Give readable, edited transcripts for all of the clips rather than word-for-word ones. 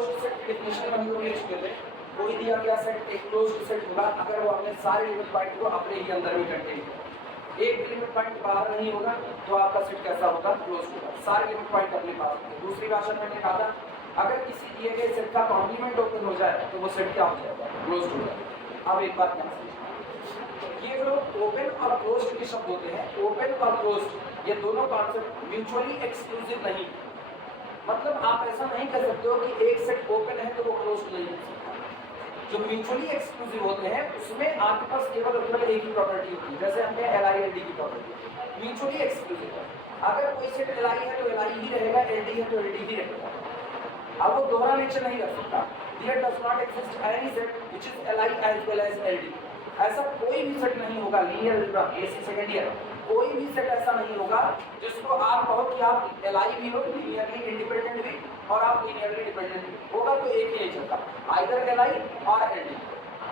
Closed set definition में हम लोग ले चुके थे, कोई दिया गया सेट एक क्लोज्ड सेट होगा अगर वो अपने सारे एलिमेंट पॉइंट को अपने ही अंदर में कंटेन करे। एक एलिमेंट पॉइंट बाहर नहीं होगा तो आपका सेट कैसा होगा? क्लोज्ड होगा। सारे एलिमेंट पॉइंट अपने पास होंगे। दूसरी भाषा में मैंने कहा था अगर किसी दिए गए सेट का कॉम्प्लीमेंट ओपन हो जाए तो वो सेट क्या हो जाएगा? क्लोज्ड हो जाएगा। अब एक बात ध्यान समझना, ये जो ओपन और क्लोज्ड के शब्द होते हैं, ओपन और क्लोज्ड ये दोनों कॉन्सेप्ट म्यूचुअली एक्सक्लूसिव नहीं। मतलब आप ऐसा नहीं कर सकते हो कि एक सेट ओपन है तो वो क्लोज्ड नहीं है। जो म्यूचुअली एक्सक्लूसिव होते हैं उसमें आपके पास केवल और केवल एक ही प्रॉपर्टी होती है, जैसे हमने LI LD की प्रॉपर्टी। म्यूचुअली एक्सक्लूसिव है, अगर कोई सेट LI है तो LI ही रहेगा, LD है तो LD ही रहेगा। अब वो दोहरा नेचर नहीं रख सकता। There does not exist any set which is LI as well as LD। ऐसा कोई भी सेट नहीं होगा linear algebra basic second year, कोई भी सेट ऐसा नहीं होगा जिसको आप कहो कि आप LI भी हो, लीनियरली इंडिपेंडेंट भी, और आप लीनियरली डिपेंडेंट भी। होगा तो एक ही नेचर का, आइदर LI और LD।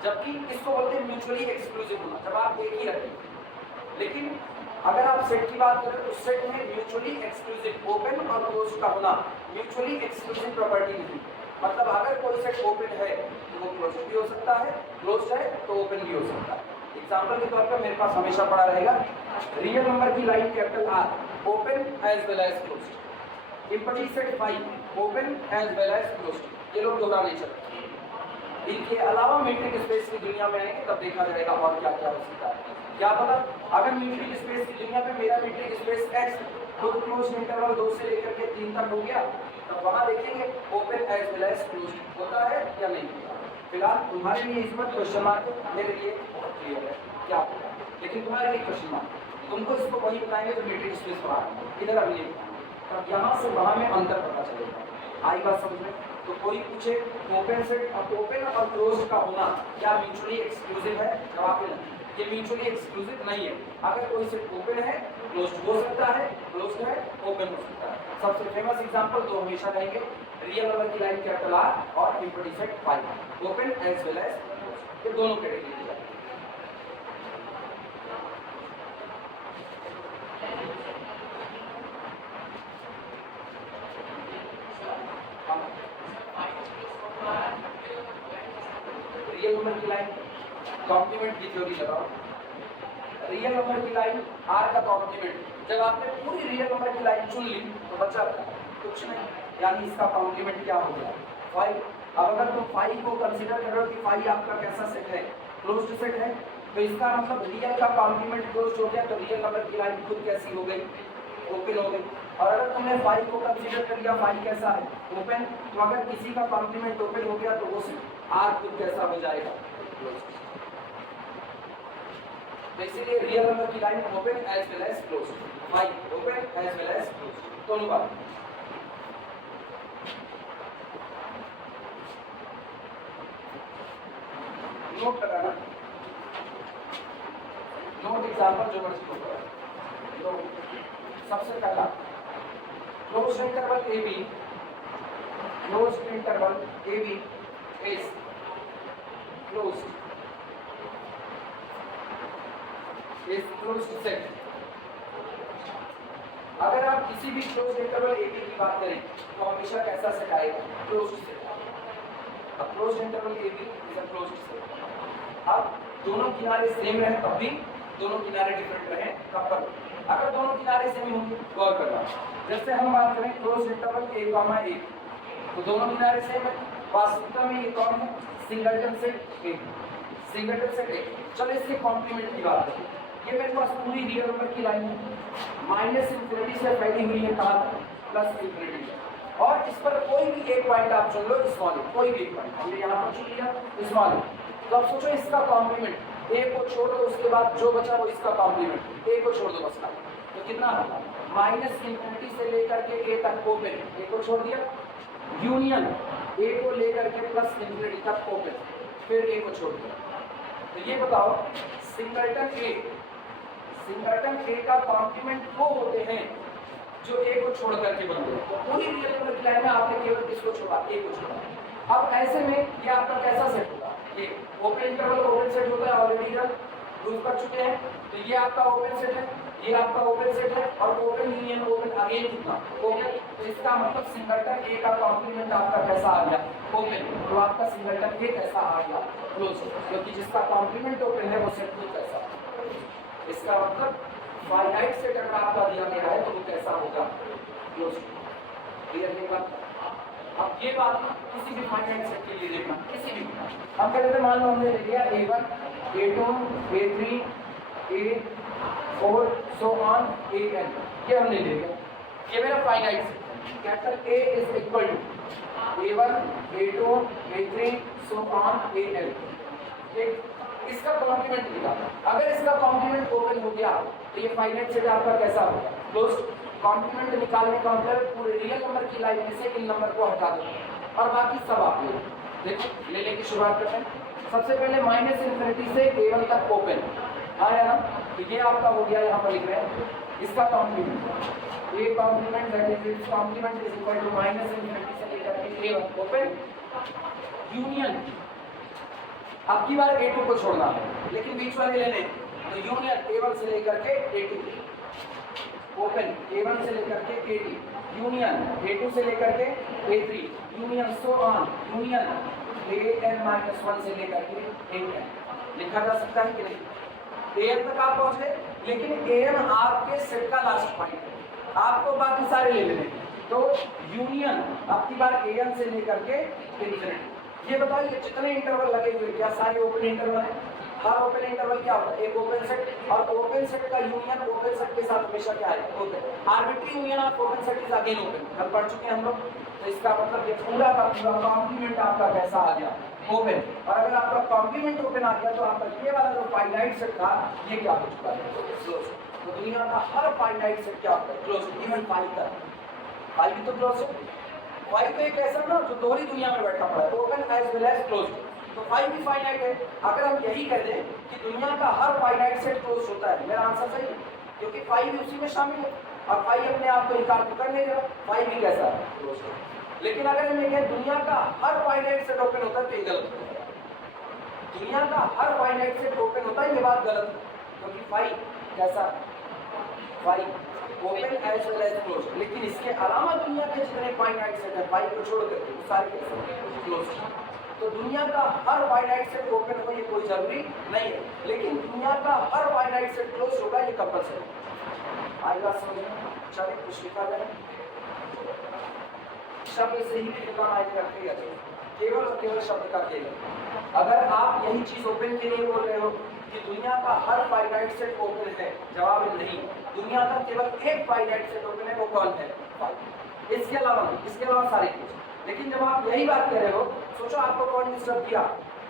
जबकि इसको बोलते हैं म्यूचुअली एक्सक्लूसिव होना, जब आप एक ही रखें। लेकिन अगर आप सेट की बात करें तो सेट में म्यूचुअली एक्सक्लूसिव ओपन और क्लोज का होना म्यूचुअली एक्सक्लूसिव प्रॉपर्टी नहीं। मतलब अगर कोई सेट ओपन है तो वो क्लोज भी हो सकता है, क्लोज है तो ओपन भी हो सकता है। एग्जांपल के तौर पर मेरे पास हमेशा पड़ा रहेगा रियल नंबर की line capital R open as well as closed, empty set 5 open as well as closed. ये लोग दोहरा नेचर रखते हैं। इनके अलावा मीट्रिक स्पेस की दुनिया में आएंगे तब देखा जाएगा और क्या क्या हो सकता है। क्या पता अगर मीट्रिक स्पेस की दुनिया में मेरा मीट्रिक स्पेस x खुद क्लोज इंटरवल 2 से लेकर के 3 तक हो गया, तब वहां देखेंगे open as well as close होता है या नहीं होता। फिलहाल तुम्हारे लिए इस पर क्वेश्चन मार्क, मेरे लिए क्लियर है क्या होगा, लेकिन तुम्हारे लिए क्वेश्चन मार्क। तुमको इसको वही बताएंगे तो मीट्रिक स्पेस पढ़ा इधर अभी नहीं बताएंगे, तब यहाँ से वहाँ में अंतर पता चलेगा। आई बात समझ में? तो कोई पूछे ओपन सेट और ओपन और क्लोज का होना क्या म्यूचुअली एक्सक्लूसिव है? जवाब है नहीं, ये म्यूचुअली एक्सक्लूसिव नहीं है। अगर कोई सेट ओपन है क्लोज हो सकता है, क्लोज है ओपन हो सकता है। सबसे फेमस एग्जांपल तो हमेशा कहेंगे रियल नंबर की लाइन कैपिटल R और empty set 5 open as well as close, ये दोनों कैटेगरी है। रियल नंबर की लाइन कॉम्प्लीमेंट की थ्योरी लगाओ। रियल नंबर की लाइन R का कॉम्प्लीमेंट, जब आपने पूरी रियल नंबर की लाइन चुन ली तो बचा कुछ नहीं, यानी इसका कॉम्प्लीमेंट क्या हो गया? 5। अब अगर तुम 5 को कंसीडर करो कि 5 आपका कैसा सेट है? क्लोज्ड सेट है, तो इसका मतलब रियल का कॉम्प्लीमेंट क्लोज्ड हो गया, तो रियल नंबर की लाइन खुद कैसी हो गई? ओपन हो गई। और अगर तुमने 5 को कंसीडर कर लिया 5 कैसा है? ओपन, तो अगर किसी का कॉम्प्लीमेंट ओपन हो गया तो वो R खुद कैसा हो जाएगा? क्लोज्ड। तो इसीलिए रियल नंबर की line open as well as closed, 5 open as well as closed, दोनों बात। नोट लगाना, नोट एग्जांपल जो मर्जी होगा। तो सबसे पहला close interval AB, close interval AB is closed, is closed set. अगर आप किसी भी क्लोज इंटरवल AB की बात करें तो हमेशा कैसा सेट आएगा? Closed set. अब close interval AB is a closed set. अब दोनों किनारे सेम रहे तब भी, दोनों किनारे डिफरेंट रहे तब पर। अगर दोनों किनारे सेम होंगे गौर करना, जैसे हम बात करें क्लोज इंटरवल A, तो दोनों किनारे सेम है। वास्तविकता में ये कौन है? Singleton set A, singleton set A। चलो इसके कॉम्प्लीमेंट की बात करें। ये मेरे पास पूरी रियल नंबर की लाइन है, -∞ से फैली हुई है कहाँ तक? +∞। और इस पर कोई भी एक पॉइंट आप चुन लो, स्मॉल, कोई भी एक पॉइंट हमने यहाँ पर चुन लिया स्मॉल। तो अब सोचो इसका कॉम्प्लीमेंट A को छोड़ दो, उसके बाद जो बचा वो इसका कॉम्प्लीमेंट A को छोड़ दो बस का, तो कितना होगा? -∞ से लेकर के A तक ओपन, A को छोड़ दिया, यूनियन A को लेकर के +∞ तक ओपन, फिर A को छोड़ दिया। तो ये बताओ सिंगलटन A का कॉम्प्लीमेंट वो होते हैं जो A को छोड़ करके बनते हैं। तो पूरी रियल नंबर की लाइन में आपने केवल किसको छोड़ा? A को छोड़ा। अब ऐसे में ये आपका कैसा सेट होगा? ये ओपन इंटरवल ओपन सेट होता है, ऑलरेडी हम प्रूव कर चुके हैं। तो ये आपका ओपन सेट है, ये आपका ओपन सेट है, और ओपन यूनियन ओपन अगेन कितना? ओपन। तो इसका मतलब सिंगलटन ए का कॉम्प्लीमेंट आपका कैसा आ गया, ओपन, तो आपका सिंगलटन ए कैसा आ गया, क्लोज, क्योंकि जिसका कॉम्प्लीमेंट ओपन है वो सेट भी कैसा, इसका मतलब फाइनाइट सेट अगर आपका दिया गया है तो वो कैसा होगा, क्लोज। क्लियर है बात? अब ये बात किसी भी फाइनाइट सेट के लिए देखना, किसी भी हम कहते हैं, मान लो हमने ले लिया a1 a2 a3 a4 so on an, ये हमने ले लिया, ये मेरा finite set, capital A is equal to a1 a2 a3 so on an, एक इसका कॉम्प्लीमेंट निकालना, अगर इसका कॉम्प्लीमेंट ओपन हो गया तो ये फाइनाइट सेट आपका कैसा होगा, क्लोज। कॉम्प्लीमेंट निकालने का मतलब पूरे रियल नंबर की लाइन में से इन नंबर को हटा दो और बाकी सब आप ले देखो, लेने की शुरुआत करते हैं। सबसे पहले माइनस इन्फिनिटी से a1 तक ओपन आया ना, तो ये आपका हो गया, यहाँ पर लिख रहे हैं इसका complement, a complement that is its complement is equal to minus infinity से लेकर के a1 ओपन यूनियन, अब की बार a2 को छोड़ना है लेकिन बीच वाले लेने, तो यूनियन a1 से लेकर के a2 ओपन, a1 से लेकर के a2 यूनियन, a2 से लेकर के a3 union, so on union an-1 से लेकर के an, लिखा जा सकता है कि नहीं, an तक आप पहुंच गए, लेकिन an आपके सेट का लास्ट पॉइंट है, आपको बाकी सारे ले लेने, तो यूनियन आपकी बार an से लेकर के इन्फिनिटी। ये बताइए जितने इंटरवल लगे हुए क्या सारे ओपन इंटरवल हैं? हर ओपन इंटरवल क्या होता है, एक ओपन सेट, और ओपन सेट का यूनियन ओपन सेट के साथ हमेशा क्या है, open. Arbitrary union of open set is again open, कल पढ़ चुके हैं हम लोग, तो इसका मतलब ये पूरा का पूरा कॉम्प्लीमेंट आपका कैसा आ गया, ओपन। और अगर आपका कॉम्प्लीमेंट ओपन आ गया तो आपका ये वाला जो फाइनाइट सेट था ये क्या हो चुका है, क्लोज। तो दुनिया का हर फाइनाइट सेट क्या होता है, क्लोज, इवन फाइव तक, फाइव भी तो क्लोज है, फाइव तो एक ऐसा ना जो दोहरी दुनिया में बैठा पड़ा है, open as well as close, तो फाइव भी फाइनाइट है। अगर हम यही कह दें कि दुनिया का हर फाइनाइट सेट क्लोज होता है, मेरा आंसर सही है, क्योंकि फाइव भी उसी में शामिल है, और फाइव अपने आप को इनकार तो कर नहीं रहा, फाइव भी कैसा है, क्लोज है। लेकिन अगर हम ये कहें दुनिया का हर फाइनाइट सेट ओपन होता है तो ये गलत है, दुनिया का हर फाइनाइट सेट ओपन होता है, ये बात गलत है, क्योंकि फाइव कैसा, five open as well as close, लेकिन इसके अलावा दुनिया के जितने फाइनाइट सेट है फाइव को छोड़ करके वो सारे कैसे क्लोज। तो दुनिया का हर फाइनाइट सेट ओपन हो ये कोई जरूरी नहीं है, लेकिन दुनिया का हर फाइनाइट सेट क्लोज होगा ये कंपल्सरी। आई बात समझ में? चलिए कुछ लिखा जाए, शब्द से ही कितना मायने रखेगा, केवल और केवल शब्द का केवल। अगर आप यही चीज ओपन के लिए बोल रहे हो कि दुनिया का हर फाइनाइट सेट ओपन है, जवाब है नहीं, दुनिया का केवल एक फाइनाइट सेट ओपन है, वो कौन है, फाइव। इसके अलावा सारे कुछ। लेकिन जब आप यही बात कर रहे हो, सोचो आपको कौन डिस्टर्ब किया,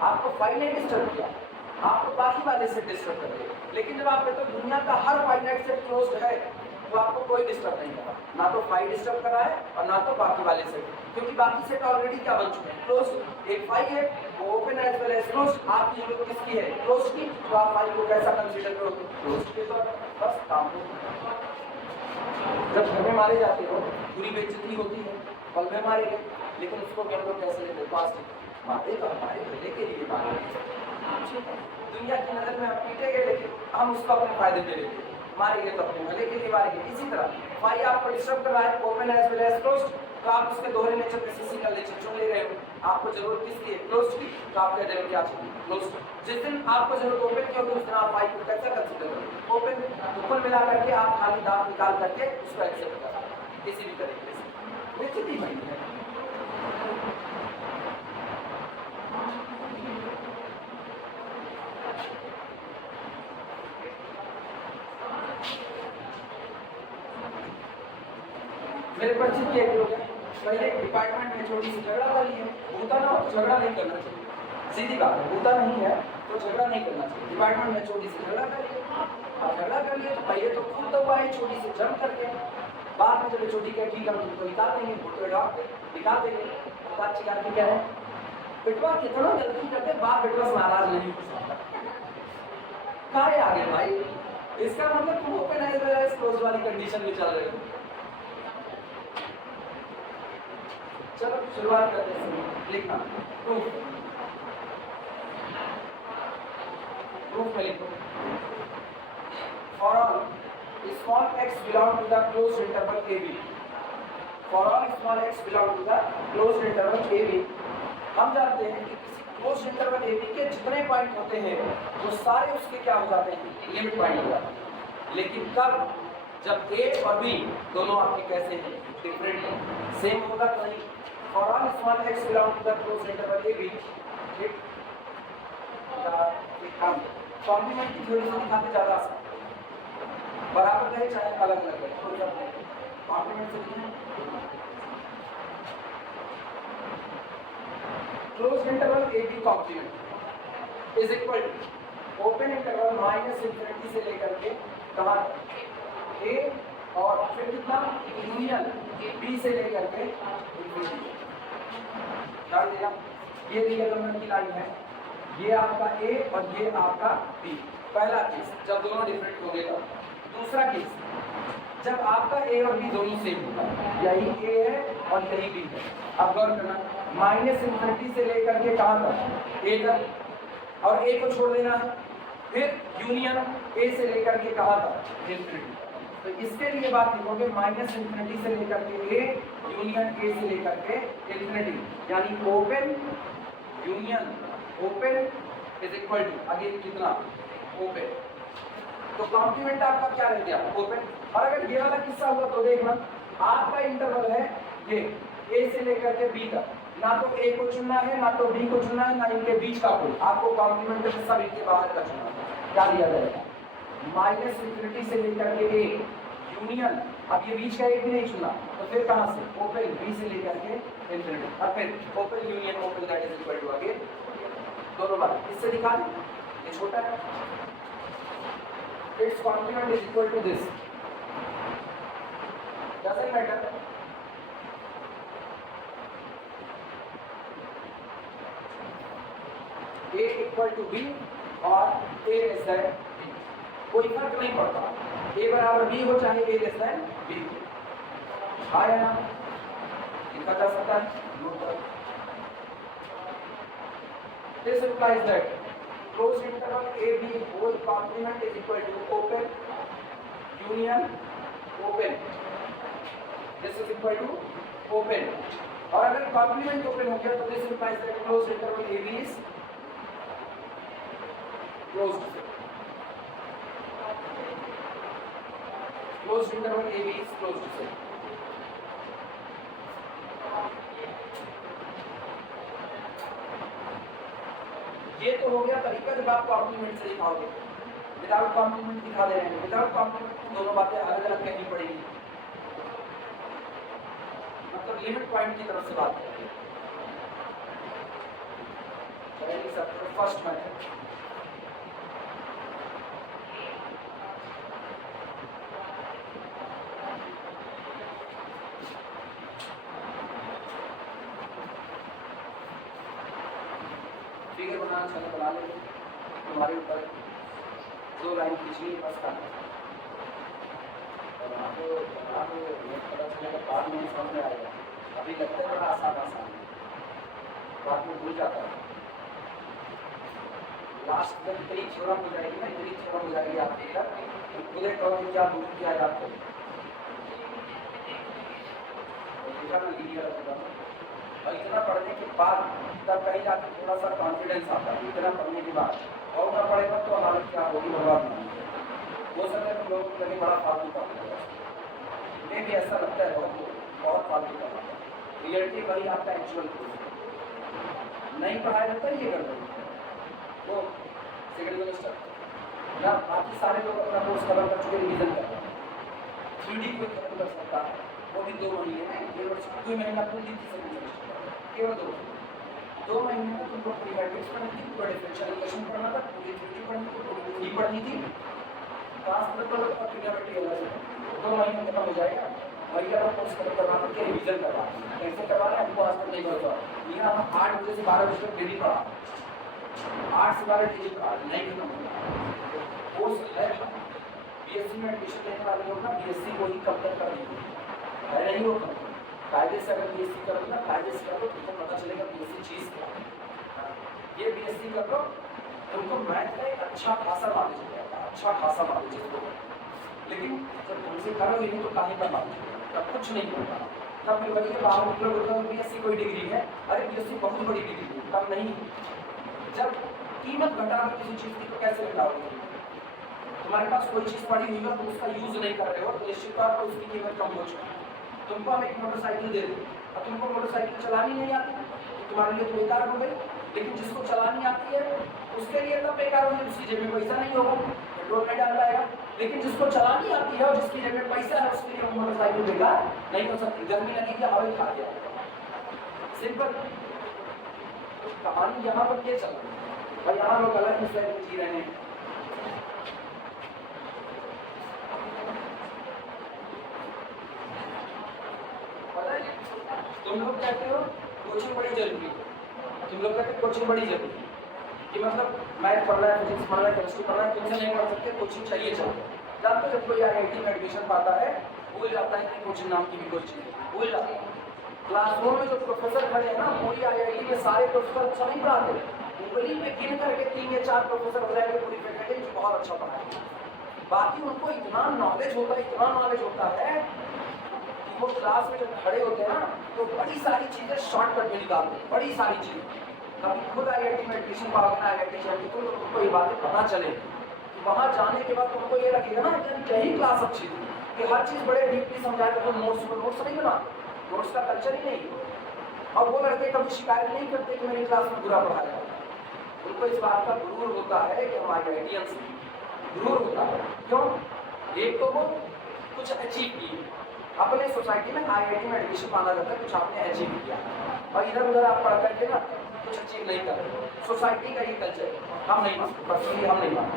आपको फाइव ने डिस्टर्ब किया, आपको बाकी वाले से डिस्टर्ब कर दिया। लेकिन जब आप कहते हो दुनिया का हर फाइनाइट सेट क्लोज्ड है, तो आपको कोई डिस्टर्ब नहीं करा, ना तो फाइव डिस्टर्ब करा है और ना तो बाकी वाले सेट, क्योंकि बाकी सेट ऑलरेडी क्या बन चुके हैं, क्लोज। एक फाइव है वो open as well as close, आपकी जरूरत किसकी है, क्लोज की, तो आप फाइव को कैसा कंसीडर करोगे, क्लोज के, तो बस काम हो। जब घर में मारे जाते हो पूरी बेइज्जती होती है, पल में मारे गए, लेकिन उसको भी हम लोग कैसे लेते हैं, पास मारे तो हमारे भले के लिए मारे, दुनिया की नजर में हम पीटे गए लेकिन हम उसको अपने फायदे में लेते, मारे गए तो अपने भले के लिए मारे गए। इसी तरह फाइव आपको डिस्टर्ब कर रहा है, open as well as close, तो आप उसके दोहरे नेचर पे सीसी का नेचर चुन ले रहे हो, आपको जरूरत किसकी है, क्लोज की, तो आप कह रहे हो क्या चाहिए, क्लोज। जिस दिन आपको जरूरत ओपन की होगी उस दिन आप फाइव को कैसा कंसीडर करोगे, ओपन। तो कुल मिला करके आप खाली दांत निकाल करके उसको एक्सेप्ट करा किसी भी तरीके से, ये कितनी बड़ी है। मेरे परिचित के लोग हैं, पहले डिपार्टमेंट में छोटी सी झगड़ा कर लिए, होता ना हो तो झगड़ा नहीं करना चाहिए, सीधी बात है, होता नहीं है तो झगड़ा नहीं करना चाहिए। डिपार्टमेंट में छोटी सी झगड़ा कर लिए, अब झगड़ा कर लिए तो पहले तो खुद तो हुआ है छोटी सी जम करके, बाद में जब छोटी क्या ठीक है हम तुमको निकाल देंगे, फोटो निकाल देंगे, बात चिकार के क्या है, बेटवा कितना गलती करते बाप बेटवा से नाराज नहीं हो सकता, कहाँ आगे भाई, इसका मतलब तुम open as well as close वाली कंडीशन में चल रहे हो। चलो शुरुआत करते हैं, लिखना प्रूफ में लिखो, for all small x belong to the closed interval AB, for all small x belong to the closed interval A B. हम जानते हैं कि किसी क्लोज्ड इंटरवल ए बी के जितने पॉइंट होते हैं वो सारे उसके क्या हो जाते हैं, लिमिट पॉइंट हो जाते हैं। लेकिन तब जब ए और बी दोनों आपके कैसे हैं, डिफरेंट है, सेम होगा तो नहीं। For all small x belong to the closed interval A B, ठीक, हम कॉम्प्लीमेंट की थ्योरी से दिखाते ज्यादा आसान, बराबर रहे चाहे अलग अलग रहे, कोई फर्क नहीं। कॉम्प्लीमेंट से दिखाएं, closed interval A B complement is equal to open interval minus infinity से लेकर के कहां तक, ए और फिर कितना यूनियन बी से लेकर के इंफिनिटी। ध्यान देना, ये रियल नंबर की लाइन है, ये आपका ए और ये आपका बी। पहला केस जब दोनों डिफरेंट हो गए तब। दूसरा केस जब आपका ए और बी दोनों सेम होगा, यही ए है और यही बी है। अब गौर करना, माइनस इंफिनिटी से लेकर के कहां तक, ए तक, और ए को छोड़ देना है, फिर यूनियन ए से लेकर के कहां तक, इंफिनिटी। तो इसके लिए बात लिखोगे माइनस इंफिनिटी से लेकर के ए, यूनियन ए से लेकर के इंफिनिटी, यानी open union open is equal to आगे कितना, ओपन। तो कॉम्प्लीमेंट आपका क्या रह गया, ओपन। और अगर ये वाला किस्सा हुआ तो देखना, आपका इंटरवल है ये ए से लेकर के बी तक, ना तो ए को चुनना है ना तो बी को चुनना है, ना इनके बीच का कोई, आपको कॉम्प्लीमेंट में सब इनके बाहर का चुनना है। क्या दिया जाएगा, माइनस इंफिनिटी से लेकर के ए यूनियन, अब ये बीच का एक भी नहीं चुना तो फिर कहां से, ओपन बी से लेकर के इंफिनिटी, और फिर open union open that is equal to आगे दोनों बार। इससे दिखा दें, ये छोटा है, its complement is equal to this, doesn't matter, a equal to b और a less than b, कोई फर्क नहीं पड़ता, a बराबर b हो चाहे a less than b। आया ना, लिखा जा सकता है, नोट करो। This implies that closed interval AB whole complement is equal to open union open. This is equal to open. और अगर complement open हो गया तो this implies that closed interval AB is closed. Closed interval AB is closed. ये तो हो गया तरीका जब आप कॉम्प्लीमेंट से दिखाओगे, विदाउट कॉम्प्लीमेंट दिखा दे रहे हैं, विदाउट कॉम्प्लीमेंट दोनों बातें अलग अलग कहनी पड़ेगी, मतलब लिमिट पॉइंट की तरफ से बात करेंगे। फर्स्ट मेथड, फिगर बनाना चलो बना लेंगे, तुम्हारे ऊपर दो लाइन खींचनी बस का, और आपको पता चलेगा बाद में समझ में आएगा, अभी लगता है बड़ा आसान बाद में भूल जाता है। लास्ट में इतनी थ्योरम हो जाएगी ना, इतनी थ्योरम हो जाएगी आप देखकर खुदे कहोगे क्या भूल किया याद करो, और इतना पढ़ने के बाद तब कहीं जाकर थोड़ा सा कॉन्फिडेंस आता है, इतना पढ़ने के बाद और ना पढ़ेगा तो हालत क्या होगी, बर्बाद नहीं होगी। हो सकता है लोगों को लगे बड़ा फालतू का होगा, मुझे भी ऐसा लगता है बहुत फालतू का होगा, रियलिटी वही आपका एक्चुअल नहीं पढ़ाया जाता ये कर रहे तो सेकेंड सेमेस्टर या बाकी सारे लोग अपना कोर्स कवर कर चुके, रिविजन कर रहे हैं, 3D कोई खत्म कर सकता है, वो भी 2 महीने में, कोई महीना पूरी थी सेकेंड सेमेस्टर, केवल 2 महीने में तुमको प्री मैट्रिक्स पढ़नी थी, पूरा डिफरेंशियल इक्वेशन पढ़ना था, पूरी थ्योरी पढ़नी थी, पूरी थ्योरी पढ़नी थी, ट्रांसफर और ट्रिग्नोमेट्री अलग है, 2 महीने खत्म हो जाएगा। भैया का कोर्स खत्म करवा के रिवीजन करवा, कैसे करवा रहे हैं हमको आज तक नहीं पता। यहाँ हम 8 बजे से 12 बजे तक डेली पढ़ा, 8 से 12 डेली पढ़ा, नहीं खत्म होगा कोर्स है। बीएससी में एडमिशन लेने वाले लोग ना बीएससी को ही कब तक कर देंगे, है नहीं वो कम कायदे से, अगर बीएससी करो ना कायदे से करो तुमको पता चलेगा बीएससी चीज़ क्या है। ये बीएससी कर लो तुमको मैथ का एक अच्छा खासा नॉलेज हो जाएगा, अच्छा खासा नॉलेज है, लेकिन जब तुमसे करोगे नहीं तो कहीं पर नॉलेज तब कुछ नहीं होगा। तब भी वही बाहर निकलोगे तो बीएससी कोई डिग्री है, अरे बीएससी बहुत बड़ी डिग्री है, तब नहीं। जब कीमत घटाओगे किसी चीज़ की तो कैसे घटाओगे? तुम्हारे पास कोई चीज़ पड़ी हुई है तो उसका यूज नहीं कर रहे हो तो निश्चित तौर पर उसकी कीमत कम हो चुकी है। तुमको हम एक मोटरसाइकिल दे दें और तुमको मोटरसाइकिल चलानी नहीं आती तो तुम्हारे लिए तो बेकार हो गई, लेकिन जिसको चलानी आती है उसके लिए तब बेकार होगी, उसकी जेब में पैसा नहीं होगा, पेट्रोल नहीं डाल पाएगा। लेकिन जिसको चलानी आती है और जिसकी जेब में पैसा है उसके लिए मोटरसाइकिल बेकार नहीं हो सकती, गर्मी लगेगी हवा खा गया। सिंपल कहानी यहाँ पर ये चल रही है और यहाँ लोग अलग विषय में जी रहे हैं। तुम लोग कहते हो कोचिंग बड़ी जरूरी है, तुम लोग कहते हो कोचिंग बड़ी जरूरी है कि मतलब मैथ पढ़ना है, फिजिक्स पढ़ना है, केमिस्ट्री पढ़ना है, तुमसे नहीं पढ़ सकते, कोचिंग चाहिए चाहिए। जब तो जब कोई आईआईटी में एडमिशन पाता है भूल जाता है कि कोचिंग नाम की भी कोई चीज़ है, भूल जाता है। क्लासरूम में जो प्रोफेसर खड़े हैं ना, पूरी आईआईटी में सारे प्रोफेसर अच्छा नहीं पढ़ाते, उंगली में गिन करके 3 या 4 प्रोफेसर हो जाएंगे पूरी फैकल्टी जो बहुत अच्छा पढ़ाएंगे। बाकी उनको इतना नॉलेज होता है वो क्लास में जब खड़े होते हैं ना तो बड़ी सारी चीज़ें शॉर्टकट में निकालते हैं, बड़ी सारी चीज़ें। कभी खुद आईआईटी में एडमिशन पाओगे ना, आईआईटी जाएंगे तो तुमको ये बातें पता चले कि वहाँ जाने के बाद तुमको ये लगेगा ना कि यही क्लास अच्छी थी कि हर चीज़ बड़े डीपली समझाए तो तुम नोट्स नहीं बनाते, नोट्स का कल्चर ही नहीं। और वो लड़के कभी शिकायत नहीं करते कि मेरी क्लास में बुरा पढ़ाया जाता है, उनको इस बात का गुरूर होता है कि हम आईआईटियंस गुरूर होता है। क्यों? एक तो वो कुछ अचीव किए, अपने सोसाइटी में आईआईटी में एडमिशन पाना जाता है, कुछ आपने अचीव किया, और इधर उधर आप पढ़ करके ना कुछ अचीव नहीं कर रहे। सोसाइटी का ये कल्चर हम नहीं मानते, पर्सनली हम नहीं मानते।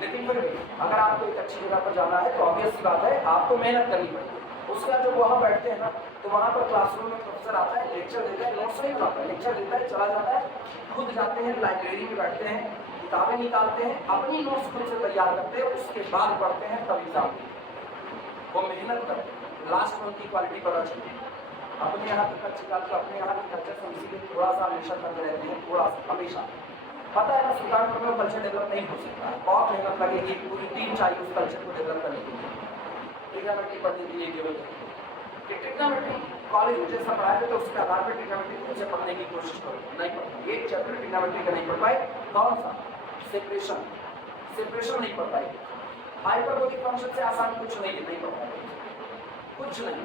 लेकिन फिर भी अगर आपको एक अच्छी जगह पर जाना है तो ऑब्वियस सी बात है आपको मेहनत करनी पड़ेगी। उसके बाद जब वहाँ बैठते हैं ना तो वहाँ पर क्लासरूम में प्रोफेसर आता है, लेक्चर देता है, नोट्स नहीं बनाता है, लेक्चर देता है, चला जाता है, खुद जाते हैं लाइब्रेरी में बैठते हैं, किताबें निकालते हैं, अपनी नोट्स खुद से तैयार करते हैं, उसके बाद पढ़ते हैं, तब एग्जाम वो मेहनत करते हैं। लास्ट में उनकी क्वालिटी पता चलती है। अपने यहाँ तक अच्छी बात तो अपने यहाँ की कल्चर से इसीलिए थोड़ा सा हमेशा करते रहते हैं, थोड़ा सा हमेशा पता है ना सुल्तानपुर में कल्चर डेवलप नहीं हो सकता, बहुत मेहनत लगेगी, पूरी टीम चाहिए उस कल्चर को डेवलप करने के लिए। ट्रिग्नोमेट्री पढ़ने के लिए केवल ट्रिग्नोमेट्री कॉलेज में जैसा पढ़ाए थे तो उसके आधार पर ट्रिग्नोमेट्री खुद से पढ़ने की कोशिश करो, नहीं पढ़ एक चैप्टर ट्रिग्नोमेट्री का नहीं पढ़ पाए, कौन सा सेपरेशन नहीं पढ़ पाए, हाइपरबोलिक फंक्शन से आसान कुछ नहीं पढ़ पाए, कुछ नहीं।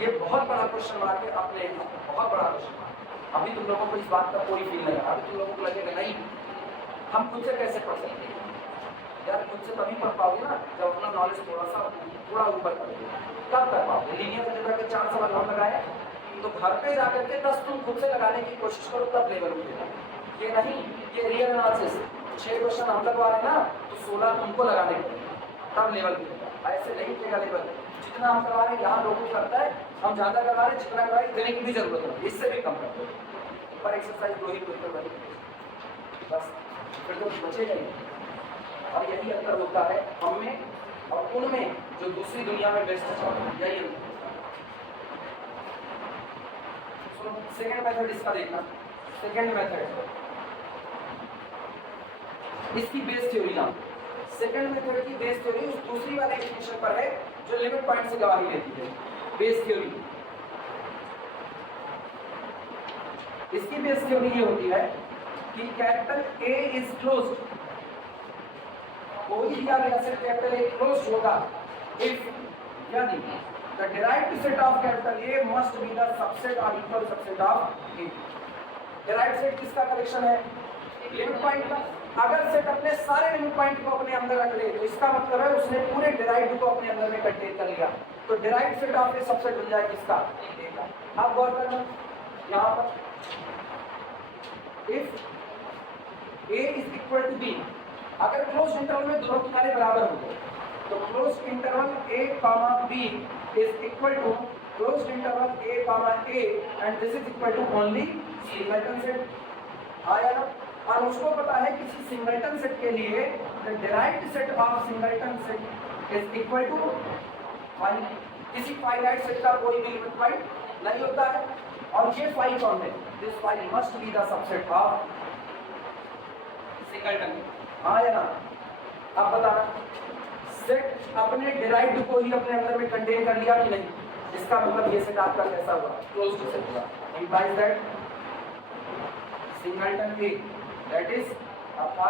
ये बहुत बड़ा क्वेश्चन मार्क है अपने, बहुत बड़ा क्वेश्चन मार्क। अभी तुम लोगों को इस बात का कोई फील नहीं है, अभी तुम लोगों को लगेगा नहीं हम खुद से कैसे पढ़ सकते हैं। यार खुद से तभी पढ़ पाओगे ना जब अपना नॉलेज थोड़ा ऊपर करोगे, तब कर पाओगे। लीनियर अलजेब्रा के 4 सवाल हम लगाए तो घर पे जाकर के 10 तुम खुद से लगाने की कोशिश करो, तब लेवल उठेगा। ये नहीं ये रियल एनालिसिस 6 क्वेश्चन हम लगवा रहे हैं ना तो 16 तुमको लगाने पड़ेगा, तब लेवल उठेगा, ऐसे नहीं उठेगा लेवल। जितना हम करवा रहे हैं यहाँ लोगों को लगता है हम ज़्यादा करवा रहे हैं, जितना करवा रहे देने की भी जरूरत है, इससे भी कम कर दो पर एक्सरसाइज 2 ही बने बस, फिर तो बचेगा ही। और यही अंतर होता है हम में और उनमें जो दूसरी दुनिया में बेस्ट है, यही अंतर। सेकेंड मेथड इसका देखना, सेकेंड मेथड इसकी बेस थ्योरी ना, सेकेंड मेथड की बेस थ्योरी उस दूसरी वाले डेफिनेशन पर है जो लिमिट पॉइंट से गवाही देती है। बेस थ्योरी, इसकी बेस थ्योरी ये होती है कि कैपिटल ए इज क्लोज्ड, कोई दिया गया सेट कैपिटल ए क्लोज्ड होगा इफ यानी the derived set of capital A must be the subset और equal subset of A. Derived set किसका कलेक्शन है? लिमिट पॉइंट का। अगर सेट अपने सारे लिमिट पॉइंट को अपने अंदर रख ले तो इसका मतलब है उसने पूरे डिराइव्ड को अपने अंदर में कंटेन कर लिया, तो derived set of A subset बन जाए किसका? ए का। अब गौर करना यहाँ पर if A is equal to B, अगर क्लोज इंटरवल में दोनों किनारे बराबर हो गए तो close interval A comma B is equal to close interval A comma A and this is equal to only singleton set. आया ना? और उसको पता है किसी सिंगलटन सेट के लिए the derived set of singleton set is equal to five. किसी फाइनाइट सेट का कोई भी लिमिट पॉइंट नहीं होता है और ये फाइव कौन है? This five must be the subset of singleton. हाँ या ना? अब बताना सेट अपने डिराइव्ड को ही अपने अंदर में कंटेन कर लिया कि नहीं? इसका मतलब ये सेट आपका कैसा हुआ, क्लोज्ड सेट हुआ। Implies that singleton A that is आपका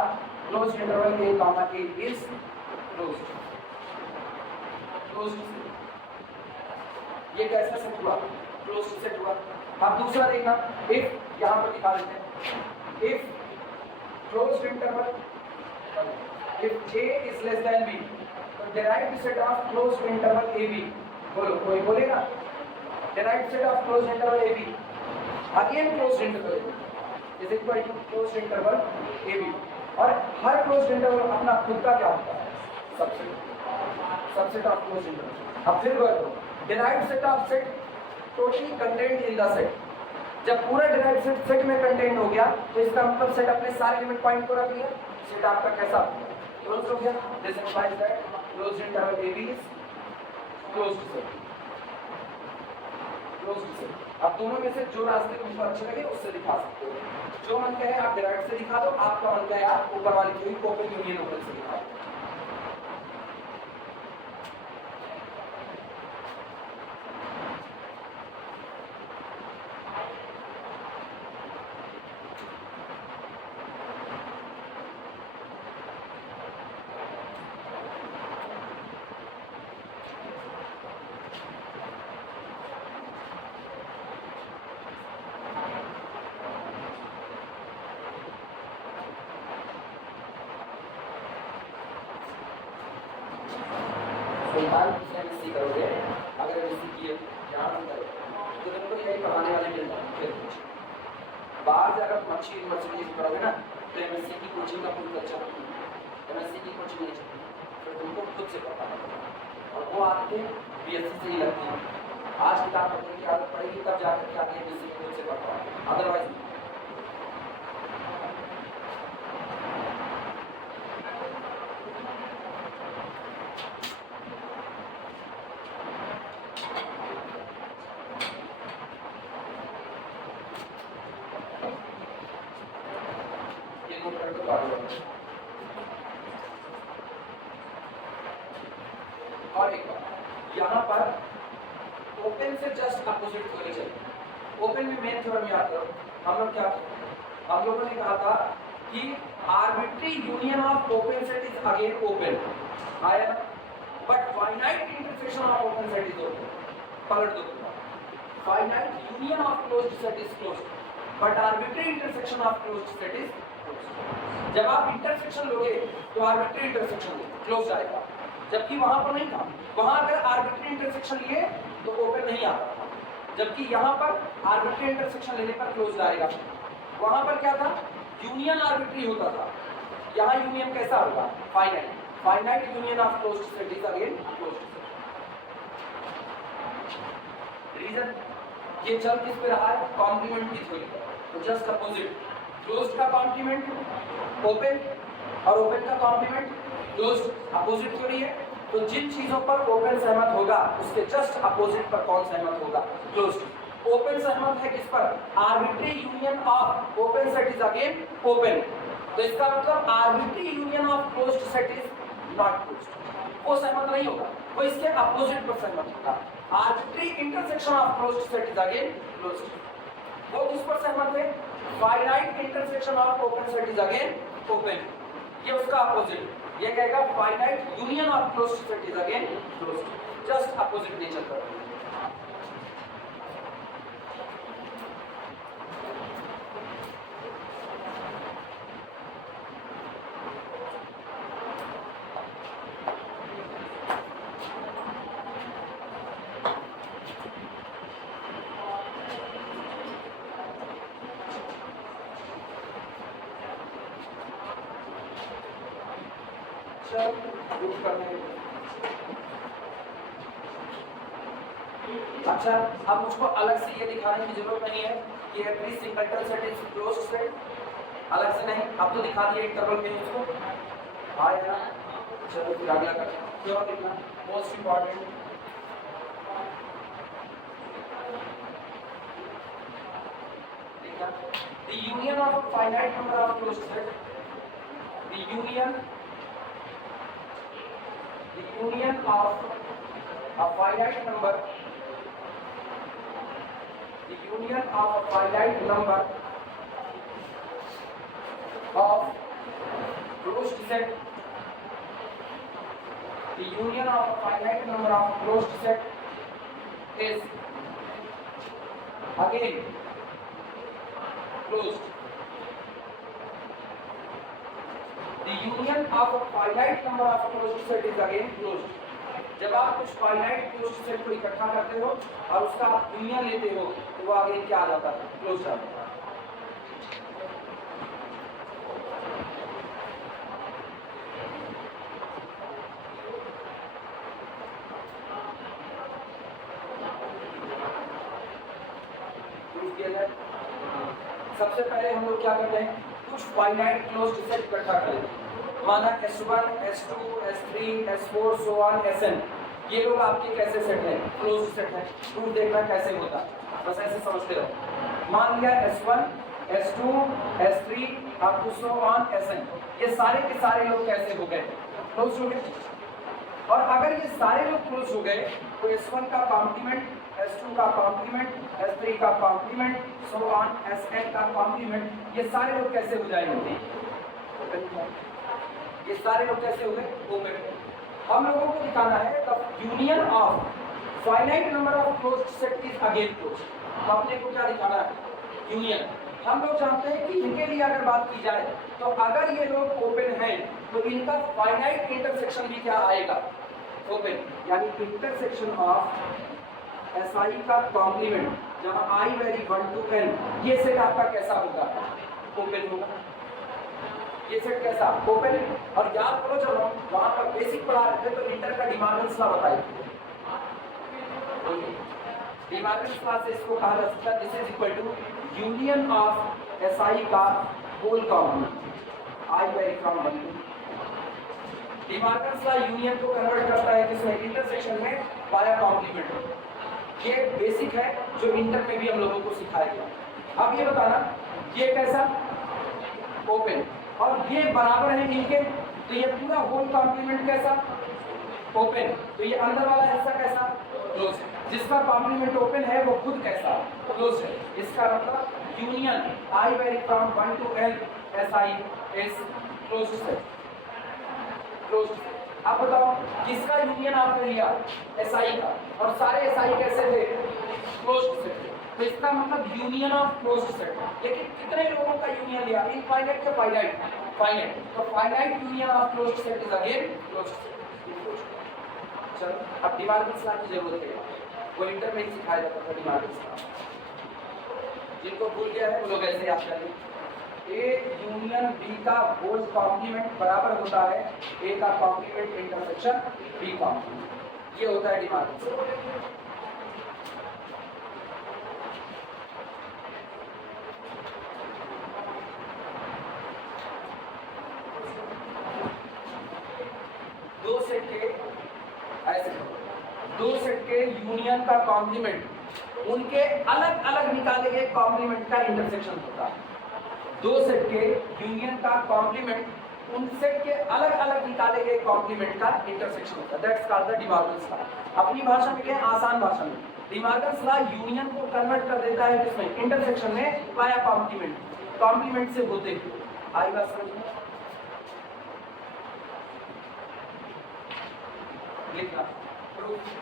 closed interval A comma A is closed set. ये कैसा सेट हुआ, क्लोज्ड सेट हुआ। अब दूसरा देखना, इफ यहां पर दिखा देते हैं, if closed interval if A is less than B, तो derived set of closed interval AB, बोलो कोई बोलेगा, derived set of closed interval AB again closed interval AB is equal to closed interval AB, और हर closed interval अपना खुद का क्या होता है, सबसेट ऑफ क्लोज्ड इंटरवल। अब फिर बोलो derived set of set totally contained in the set, जब पूरा derived set सेट में कंटेंट हो गया तो इसका मतलब सेट अपने सारे लिमिट पॉइंट को रख लिया, सेट आपका कैसा क्लोज हो गया। This implies that closed interval AB is closed set. अब दोनों में से जो रास्ते तुमको अच्छे लगे उससे दिखा सकते हो, जो मन कहे आप डिराइव से दिखा दो, आपका मन कहे आप ऊपर वाली कोई ओपन यूनियन ओपन से दिखा दो। फिलहाल एमएससी करोगे, अगर एमएससी किए ध्यान करो तो तुमको यही पढ़ाने वाले मिल जाएंगे। बाहर से अगर तुम अच्छी यूनिवर्सिटी से पढ़ोगे ना तो एमएससी की कोचिंग का फुल खर्चा, एमएससी की कोचिंग नहीं चाहिए, तो तुमको खुद से पढ़ना पड़ेगा, और वो आदतें बीएससी से ही लगती हैं। आज किताब पढ़ने की आदत पड़ेगी तब जाकर के आगे एमएससी की खुद से पढ़ पाओगे, अदरवाइज और एक बार यहाँ पर ओपन से जस्ट अपोजिट थ्योरी चाहिए। ओपन में मेन थ्योरम याद करो, हम लोग क्या हम लोगों ने कहा था कि arbitrary union of open set is again open, आया, but finite intersection of open set is open. पलट दो, finite union of closed set is closed, but arbitrary intersection of closed set is closed. जब आप intersection लोगे तो arbitrary intersection close आएगा, जबकि वहां पर नहीं था, वहां अगर आर्बिट्री इंटरसेक्शन लिए तो ओपन नहीं आता था, जबकि यहाँ पर आर्बिट्री इंटरसेक्शन लेने पर क्लोज आएगा। वहां पर क्या था, यूनियन आर्बिट्री होता था, यहाँ यूनियन कैसा होगा, finite, finite union of closed set is again closed set. Reason ये चल किस पे रहा है, कॉम्प्लीमेंट की थ्योरी, तो जस्ट अपोजिट, क्लोज्ड का कॉम्प्लीमेंट ओपन और ओपन का कॉम्प्लीमेंट क्लोज्ड, अपोजिट थ्योरी है। तो जिन चीजों पर ओपन सहमत होगा उसके जस्ट अपोजिट पर कौन सहमत होगा, क्लोज्ड। ओपन सहमत है किस पर, arbitrary union of open set is again open, तो इसका मतलब arbitrary union of closed set is not closed, वो सहमत नहीं होगा, वो इसके अपोजिट पर सहमत होगा। Arbitrary intersection of closed set is again closed, वो किस पर सहमत है, finite intersection of open set is again open, ये उसका अपोजिट, ये कहेगा finite union of closed set is again closed, just opposite nature का। अच्छा, अब मुझको अलग से ये दिखाने की जरूरत नहीं है कि every singleton set is closed set, अलग से नहीं, अब तो दिखा दिया इंटरवल में उसको, आया। चलो फिर अगला करते हैं, क्यों लिखना मोस्ट इंपॉर्टेंट, लिखना the union of a finite number of closed set, the union of a finite number the union of a finite number of closed set, the union of a finite number of closed set is again closed. The union of a finite number of closed set is again closed. जब आप कुछ finite closed set को इकट्ठा करते हो और उसका आप यूनियन लेते हो तो वो आगे क्या आ जाता है, क्लोज्ड आ जाता है। सबसे पहले हम लोग क्या करते हैं, कुछ फाइनाइट क्लोज्ड सेट इकट्ठा करें। माना S1, S2, S3, S4 so on Sn, ये लोग आपके कैसे सेट हैं, क्लोज्ड सेट है। प्रूफ देखना कैसे होता, बस ऐसे समझते रहो। मान लिया S1, S2, S3 up to so on Sn, ये सारे के सारे लोग कैसे हो गए, क्लोज हो गए। और अगर ये सारे लोग क्लोज हो गए तो S1 का कॉम्प्लीमेंट, S2 का कॉम्प्लीमेंट, S3 का कॉम्प्लीमेंट, सो ऑन Sn का कॉम्प्लीमेंट, ये सारे लोग कैसे हो जाएंगे, ये सारे लोग कैसे हो गए, ओपन। हम लोगों को दिखाना है the union of finite number of closed set is again closed. तो अपने को क्या दिखाना है, यूनियन। हम लोग जानते हैं कि इनके लिए अगर बात की जाए तो अगर ये लोग ओपन हैं तो इनका फाइनाइट इंटरसेक्शन भी क्या आएगा, ओपन। यानी इंटरसेक्शन ऑफ SI का कॉम्प्लीमेंट जहां I वेरी 1 to n, ये सेट आपका कैसा होगा, ओपन होगा। ये सेट कैसा, ओपन। और याद करो जब हम वहां पर बेसिक पढ़ा रहे थे तो इंटर का डिमार्गन्स लॉ बताइए। डिमार्गन्स लॉ से इसको कहा जा सकता है this is equal to union of SI का whole complement I vary from 1 to। De Morgan's law union को कन्वर्ट करता है किसमें, इंटरसेक्शन में बाया कॉम्प्लीमेंट। ये बेसिक है जो इंटर में भी हम लोगों को सिखाया गया। अब ये बताना ये कैसा, ओपन, और ये बराबर है इनके, तो ये पूरा होल कॉम्प्लीमेंट कैसा, ओपन। तो ये अंदर वाला हिस्सा कैसा, क्लोज। जिसका कॉम्प्लीमेंट ओपन है वो खुद कैसा, क्लोज है। इसका मतलब union I vary from 1 to n SI is closed set, closed. अब बताओ किसका यूनियन आपने लिया, SI का, और सारे SI कैसे थे, क्लोज्ड सेट। तो इसका मतलब यूनियन ऑफ क्लोज्ड सेट। लेकिन कितने लोगों का यूनियन लिया, इनफाइनाइट या फाइनाइट, फाइनाइट। तो finite union of closed set is again closed set. चलो अब डिमार्गन्स लॉ की जरूरत है, वो इंटर में ही सिखाया जाता था डिमार्गन्स लॉ। जिनको भूल गया है वो लोग ऐसे याद करेंगे, A यूनियन B का होल कॉम्प्लीमेंट बराबर होता है A का कॉम्प्लीमेंट इंटरसेक्शन B कॉम्प्लीमेंट। ये होता है डिमार्गन्स लॉ। दो सेट के यूनियन का कॉम्प्लीमेंट उनके अलग अलग निकाले गए कॉम्प्लीमेंट का इंटरसेक्शन होता है। दो सेट के यूनियन का कॉम्प्लीमेंट उन सेट के अलग अलग निकाले गए कॉम्प्लीमेंट का इंटरसेक्शन होता है, दैट्स कॉल्ड द डिमार्गन्स लॉ। अपनी भाषा में क्या, आसान भाषा में डिमार्गन्स लॉ यूनियन को कन्वर्ट कर देता है किसमें, इंटरसेक्शन में वाया कॉम्प्लीमेंट, कॉम्प्लीमेंट से होते हुए। आई बात समझ में, लिखना proof.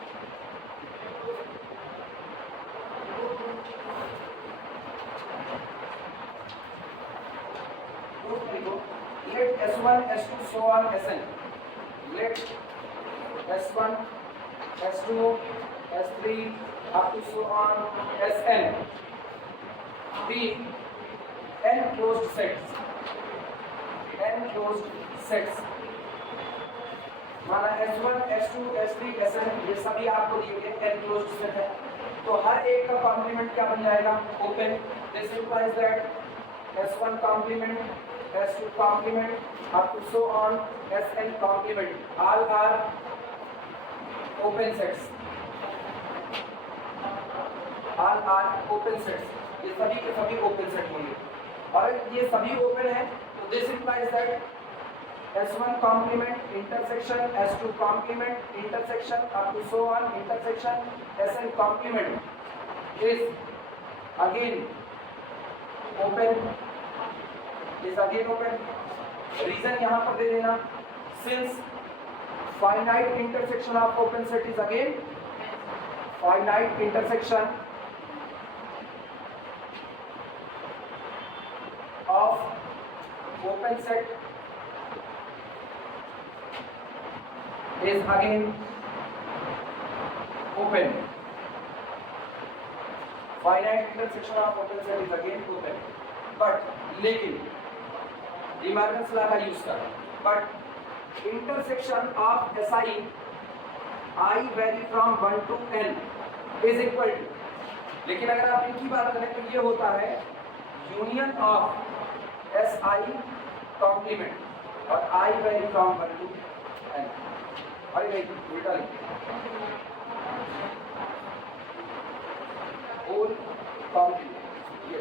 Let S1, S2, so on Sn. Let S1, S2, S3, up to so on Sn be n closed sets. N closed sets. माना S1, S2, S3, Sn ये सभी आपको दिए गए n closed set है। तो हर एक का कॉम्प्लीमेंट क्या बन जाएगा, open. This implies that S1 complement, S2 complement up to so on Sn complement, all are open sets, all are open sets। ये सभी के सभी open set होंगे और ये सभी open है तो this implies that S1 complement intersection S2 complement intersection up to so on intersection Sn complement is again open, is again open. Reason यहां पर दे देना, since finite intersection of open set is again finite intersection of open set is again open. Finite intersection of open set is again open. But लेकिन डिमार्गन्स law का use कर, but intersection of SI I vary from 1 to n is equal to, लेकिन अगर आप इनकी बात करें तो ये होता है यूनियन ऑफ SI कॉम्प्लीमेंट और I vary from 1 to n. अरे नहीं उल्टा होल कॉम्प्लीमेंट ये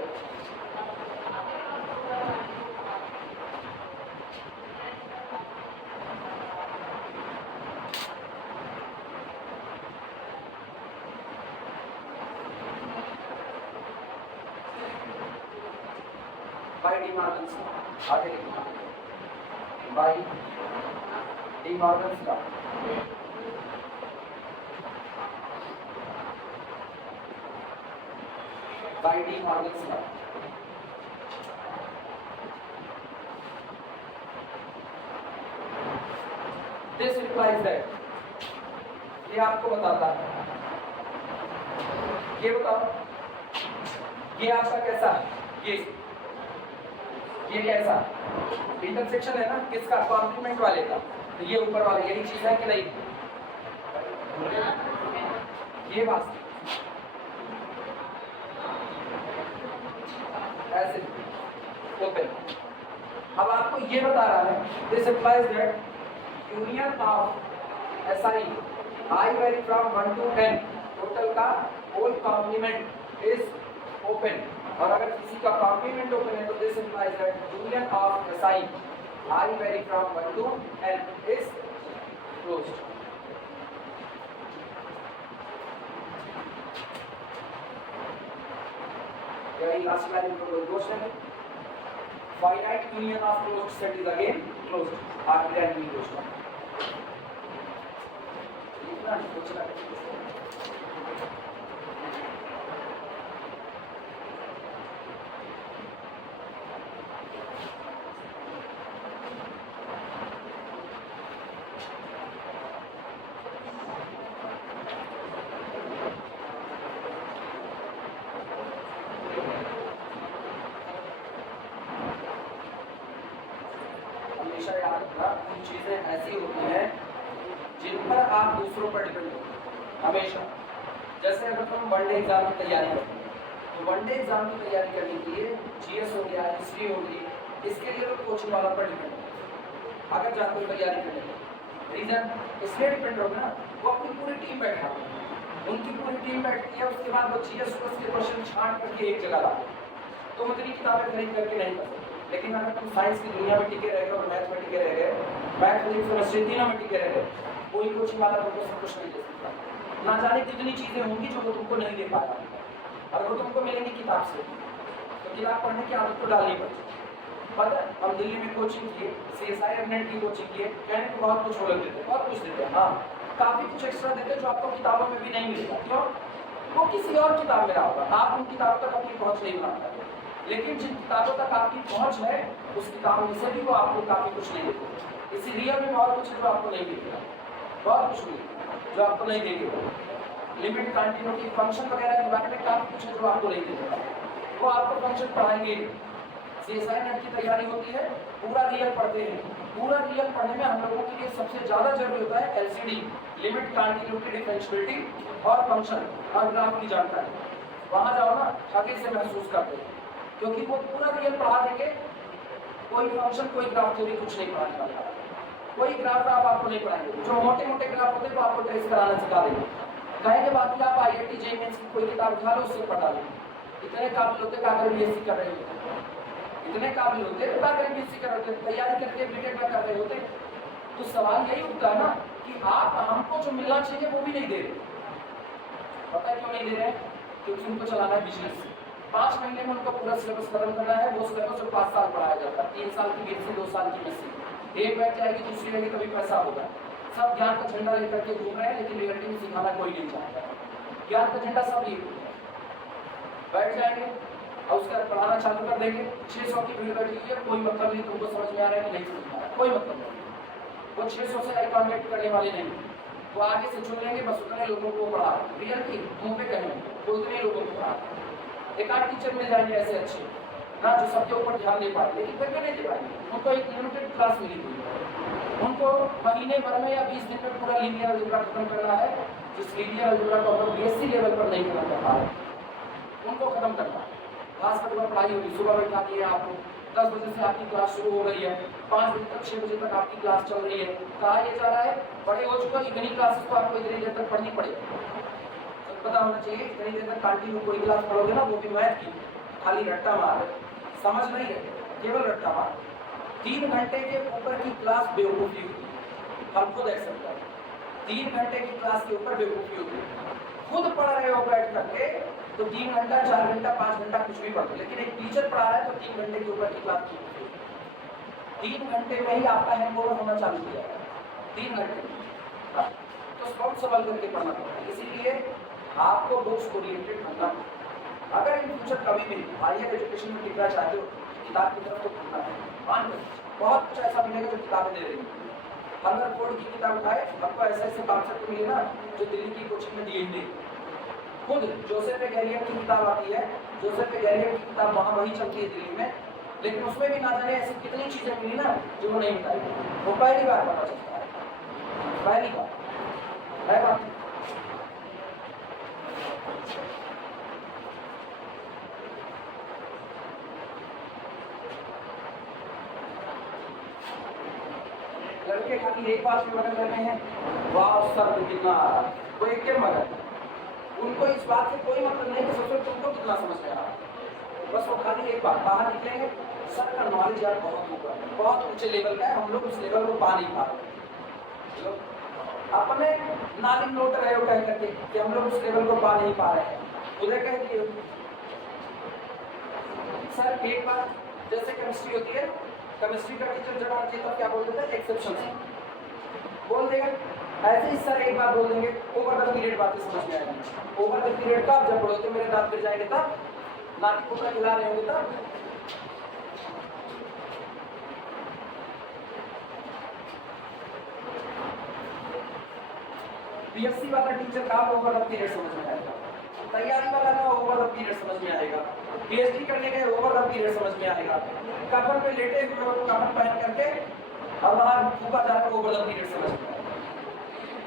बाय डिमॉर्गन्स लॉ, आगे लिखना by De Morgan's law. By De Morgan's law this implies that, ये आपको बताता है, ये बताओ ये आपका कैसा है, ये कैसा इंटरसेक्शन है ना, किसका, कॉम्प्लीमेंट वाले का. तो ये ऊपर वाला यही चीज है कि नहीं, ये बात ऐसे ओपन. अब आपको ये बता रहा है this implies that union of SI I vary from 1 to n total का होल कॉम्प्लीमेंट इज ओपन. और अगर किसी का कॉम्प्लीमेंट ओपन है तो this implies that union of SI I vary from 1 to n is closed. यही last line में कोई क्वेश्चन है. Finite union of closed set is again closed. आखिरी लाइन में क्वेश्चन इतना कुछ नहीं. हमेशा याद रखना कुछ चीजें ऐसी होती हैं जिन पर आप दूसरों पर डिपेंड हो. हमेशा जैसे अगर तुम वनडे एग्जाम की तैयारी करते हो तो वनडे एग्जाम की तैयारी करने के लिए जीएस हो गया, हिस्ट्री हो गई, इसके लिए तो कोचिंग वाला पर डिपेंड हो. अगर जाते हो तैयारी करने के रीजन इसलिए डिपेंड होगा ना, वो अपनी पूरी टीम बैठा है, उनकी पूरी टीम बैठती है, उसके बाद वो जीएस के क्वेश्चन छांट करके एक जगह लाते हैं. तो मतलब किताबें खरीद करके नहीं कर सकते. लेकिन अगर तुम साइंस की दुनिया में टिके रह गए और मैथ में टिके रह गए, मैथ फिजिक्स केमिस्ट्री तीनों में टिके रह गए, कोई कोचिंग वाला तुमको सब कुछ नहीं दे सकता. ना जाने कितनी चीजें होंगी जो वो तुमको नहीं दे पाएगा. अगर वो तुमको मिलेंगी किताब से तो किताब पढ़ने की आदत तो डालनी पड़ेगी. पता है हम दिल्ली में कोचिंग किए, CSI नेट की कोचिंग किए, कहने को बहुत कुछ बोल देते, बहुत कुछ देते हैं. हाँ काफी कुछ एक्स्ट्रा देते जो आपको किताबों में भी नहीं मिलेगा. क्यों? वो किसी और किताब में रहा होगा, आप उन किताबों तक अपनी पहुंच नहीं बना पाते. लेकिन जिन किताबों तक आपकी पहुंच है उस किताबों में से भी वो आपको काफी कुछ नहीं देते. इसी रियल में बहुत कुछ है जो आपको नहीं देगा, बहुत कुछ नहीं जो आपको नहीं देंगे. लिमिट कंटिन्यूटी फंक्शन वगैरह के बारे में काफी कुछ है जो आपको नहीं देगा, वो आपको फंक्शन पढ़ाएंगे. CSI नेट की तैयारी होती है, पूरा रियल पढ़ते हैं. पूरा रियल पढ़ने में हम लोगों के लिए सबसे ज्यादा जरूरी होता है LCD, लिमिट कंटिन्यूटी डिफरेंशिएबिलिटी और फंक्शन और ग्राफ की जानकारी. वहां जाओ ना, आगे से महसूस करते हैं, क्योंकि वो पूरा रियल पढ़ा देंगे. कोई फंक्शन कोई ग्राफ थ्योरी कुछ नहीं पढ़ाने वाला, कोई ग्राफ आपको नहीं पढ़ाएंगे. जो मोटे मोटे ग्राफ होते हैं वो आपको ट्रेस कराना सिखा देंगे. कहेंगे बाकी आप IIT JEE मेंस की कोई किताब उठा लो, उससे पढ़ा लो. इतने काबिल होते हैं अगर BSc कर रहे होते, इतने काबिल होते तो अगर BSc कर रहे होते, तैयारी करके बीटेक में कर रहे होते. तो सवाल यही उठता है ना कि आप हमको जो मिलना चाहिए वो भी नहीं दे रहे. पता है क्यों नहीं दे रहे हैं? क्योंकि उनको चलाना है बिजनेस. 5 महीने में उनको पूरा सिलेबस खत्म करना है। वो सिलेबस जो 5 साल पढ़ाया जाता है, 3 साल की बीएससी, 2 साल की बीएससी। एक बैच आएगी, दूसरी आएगी, तभी पैसा होगा। सब ज्ञान का झंडा लेकर के घूम रहे हैं, लेकिन रियलिटी में सिखाना कोई नहीं चाहता। ज्ञान का झंडा सब लिए बैठ जाएंगे और उसका पढ़ाना चालू कर देंगे। 600 की भीड़ बैठी है, कोई मतलब नहीं, तुमको समझ में आ रहा है कि नहीं समझ में आ रहा है, कोई मतलब नहीं। वो 600 से आई कॉन्टेक्ट करने वाले नहीं, वो आगे से चुन लेंगे, बस उतने लोगों को पढ़ा। रियलिटी मुंह पे कहेंगे, वो उतने लोगों को पढ़ा। एक आध टीचर मिल जाएंगे ऐसे अच्छे ना, जो सबके ऊपर ध्यान दे पाए, लेकिन फिर भी नहीं दे पाएंगे। उनको एक लिमिटेड क्लास मिली हुई है, उनको महीने भर में या 20 दिन में पूरा लीनियर अलजेब्रा खत्म करना है। जिस लीनियर अलजेब्रा को हम लोग बीएससी लेवल पर नहीं खत्म कर पा रहे, उनको खत्म करना है। क्लास का तुम्हें पढ़ाई होगी, सुबह बैठा दी है आपको, 10 बजे से आपकी क्लास शुरू हो गई है, 5 बजे तक 6 बजे तक आपकी क्लास चल रही है। कहा ये जा रहा है, बड़े हो चुका, इतनी क्लासेस तो आपको इतनी देर तक पढ़नी पड़ेगी। पता होना चाहिए, इतनी देर तक कंटिन्यू कोई क्लास पढ़ोगे ना, वो भी मैथ की, खाली रट्टा मार, समझ नहीं है, केवल रट्टा मार। 3 घंटे के ऊपर की क्लास बेवकूफ़ी होती है, हम खुद एक्सेप्ट करें। 3 घंटे की क्लास के ऊपर बेवकूफ़ी होती है। खुद पढ़ रहे हो बैठ करके तो 3 घंटा, 4 घंटा, 5 घंटा कुछ भी पढ़ो, लेकिन एक टीचर पढ़ा रहा है तो 3 घंटे के ऊपर की क्लास की 3 घंटे में ही आपका हैंगओवर होना चालू किया है। 3 घंटे तो बहुत संभल करके पढ़ना पड़ता है। इसीलिए आपको बुक्स ओरिएंटेड बनना। अगर इन फ्यूचर कभी भी हायर एजुकेशन में टिकना चाहते हो, किताब की तरफ तो खुलना है। मान लो बहुत कुछ ऐसा मिलेगा जो किताबें दे रही है। हंगर फोर्ड की किताब उठाए, आपको ऐसे ऐसे कॉन्सेप्ट मिले ना जो दिल्ली की कोचिंग में डीएनडी। खुद जोसेफ गैलियन की किताब आती है, जोसेफ गैलियन की किताब वहाँ वही चलती है दिल्ली में, लेकिन उसमें भी ना जाने ऐसी कितनी चीज़ें मिली ना जो वो नहीं बताई। वो पहली बार पता चलता है, पहली बार है बात। लड़के खाली एक बात में मगन रहते हैं, वाह सर तो कितना, वो एक के मगन। उनको इस बात से कोई मतलब नहीं कि सोचो तुमको कितना समझ में आ रहा है। बस वो खाली एक बात, बाहर निकलेंगे, सर का नॉलेज यार बहुत ऊपर, बहुत ऊंचे लेवल का है, हम लोग उस लेवल को पा नहीं पा रहे। अपने नाली नोट रहे हो कह करके कि हम लोग उस लेवल को पा नहीं पा रहे हैं। उधर कह दिए सर एक बार, जैसे केमिस्ट्री होती है, केमिस्ट्री का टीचर जब आती है तो क्या बोल देते हैं, एक्सेप्शन बोल देगा। ऐसे ही सर एक बार बोल देंगे, ओवर द पीरियड बातें समझ में आएगी। ओवर द पीरियड का आप जब पढ़ोगे मेरे दांत गिर जाएंगे तब, नाटी पूरा खिला रहे होंगे तब। बीएससी वाला टीचर का ओवर द पीरियड समझ में आएगा, तैयारी वाला का ओवर द पीरियड समझ में आएगा, पीएचडी करने के ओवर द पीरियड समझ में आएगा। कफन पे लेटे हुए कफन पहन करके और वहाँ फूका जाकर ओवर द पीरियड समझ में आएगा।